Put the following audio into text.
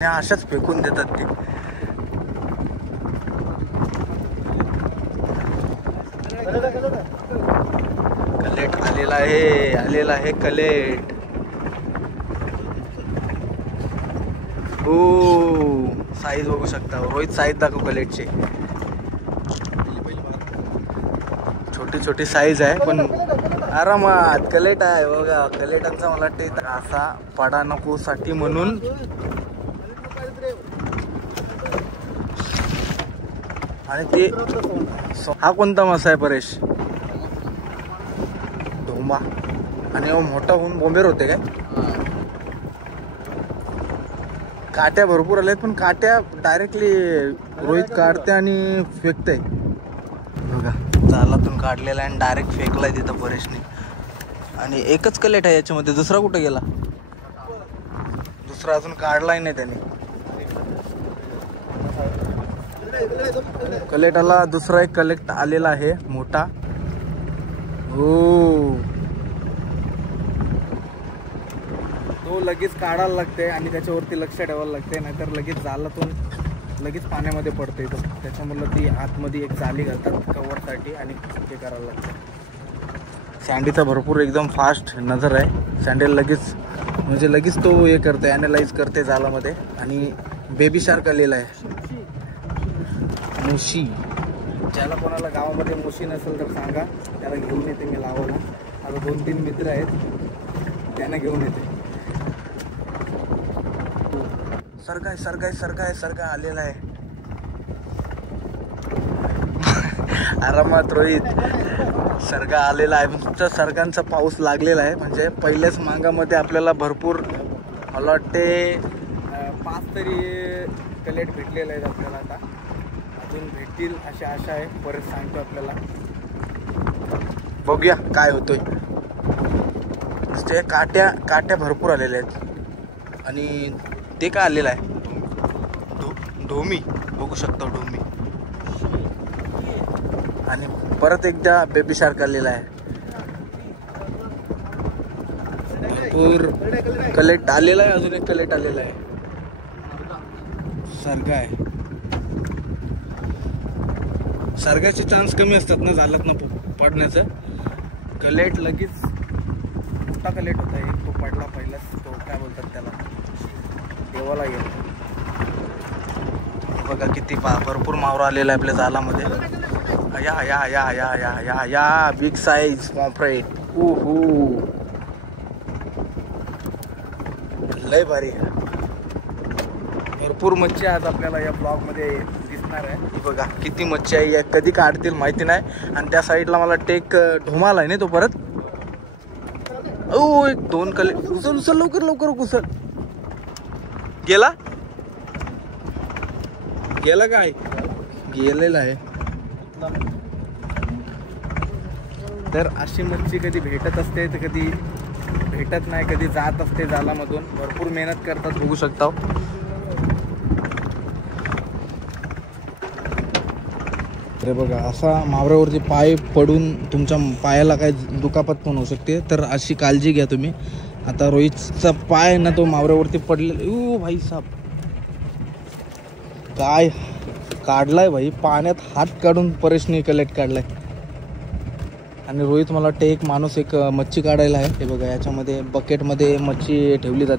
अशाच फेकून देतात ते. कलेट आलेला आहे कलेट. हो साईज बघू शकता. रोहित साईज दाखव कलेटचे. छोटी छोटी साईज आहे पण आरामात कलेट आहे बघा. कलेटांचा मला वाटतं असा पडा नको साठी म्हणून आणि ते हा कोणता मासा आहे परेश? ढोंबा. आणि मोठा होऊन बोंबेर होते काय? काट्या भरपूर आल्यात पण काट्या डायरेक्टली रोहित काढते आणि फेकते बघा. जालातून काढलेला आहे आणि डायरेक्ट फेकलाय तिथं परेशने. आणि एकच कलेट आहे याच्यामध्ये. दुसरा कुठे गेला? दुसरा अजून काढलाय नाही त्याने. कलेटाला दुसरा एक कलेक्ट आलेला आहे मोठा. हो तो लगेच काढायला लागते आणि त्याच्यावरती लक्ष ठेवायला लागते, नाहीतर लगेच जालातून लगेच पाण्यामध्ये पडते तो. त्याच्यामुळे ती आतमध्ये एक जाली घालतात कवरसाठी आणि ते करायला लागतं. सँडीचा भरपूर एकदम फास्ट नजर आहे. सँडेल लगेच म्हणजे लगेच तो हे करते, ॲनालाइज करते जालामध्ये. आणि बेबी शार्क आलेला आहे मुशी. ज्याला कोणाला गावामध्ये मुशी नसेल तर सांगा, त्याला घेऊन येते मी लावायला. आता 2-3 मित्र आहेत त्यांना घेऊन येते. सरका आलेला आहे आरामात रोहित. सरगा आलेला आहे. तुमच्या सरगांचा पाऊस लागलेला आहे. म्हणजे पहिल्याच मांगामध्ये आपल्याला भरपूर मला वाटते 5 तरी कलेट भेटलेले आहेत आपल्याला. आता अजून भेटतील अशी आशा आहे. परत सांगतो आपल्याला, बघूया काय होतोय. ते काट्या भरपूर आलेल्या आहेत. आणि ते काय आलेलं आहे ढोमी बघू शकतो. ढोमी. आणि परत एकदा बेबी शार्क आलेला आहे. भरपूर कलेट आलेला आहे. अजून एक कलेट आलेला आहे. सरगा आहे. सरगाचे चान्स कमी असतात ना झालात ना पडण्याचं. कलेट लगेच मोठा कलेट होता एक. तो पडला पहिलाच. तो काय बोलतात त्याला, देवाला गेला बघा. किती भरपूर मावरा आलेला आहे आपल्या जालामध्ये. या या या या या या या बिग साईज पॉम्फ्रेट. लय भारी. भरपूर मच्छी आज आपल्याला या ब्लॉग मध्ये दिसणार आहे. बघा किती मच्छी आहे. कधी काढतील माहिती नाही. आणि त्या साईडला मला टेक ढोमाला आहे ना तो परत. ओ 1-2 कले. उचल लवकर उचल. गेला काय? गेलेला आहे. तर अशी मच्छी कधी भेटत असते तर कधी भेटत नाही. कधी जात असते जालामधून. भरपूर मेहनत करतात बघू शकता. अरे बघा असा मावऱ्यावरती पाय पडून तुमच्या पायाला काय दुखापत पण होऊ शकते. तर अशी काळजी घ्या तुम्ही. आता रोहितचा पाय ना तो मावऱ्यावरती पडलेला. भाई साहेब काय काढलाय भाई. पाण्यात हात काढून परेशने कलेट काढलाय. आणि रोहित मला वाटतं एक माणूस एक मच्छी काढायला आहे. हे बघा याच्यामध्ये बकेटमध्ये मच्छी ठेवली जाते.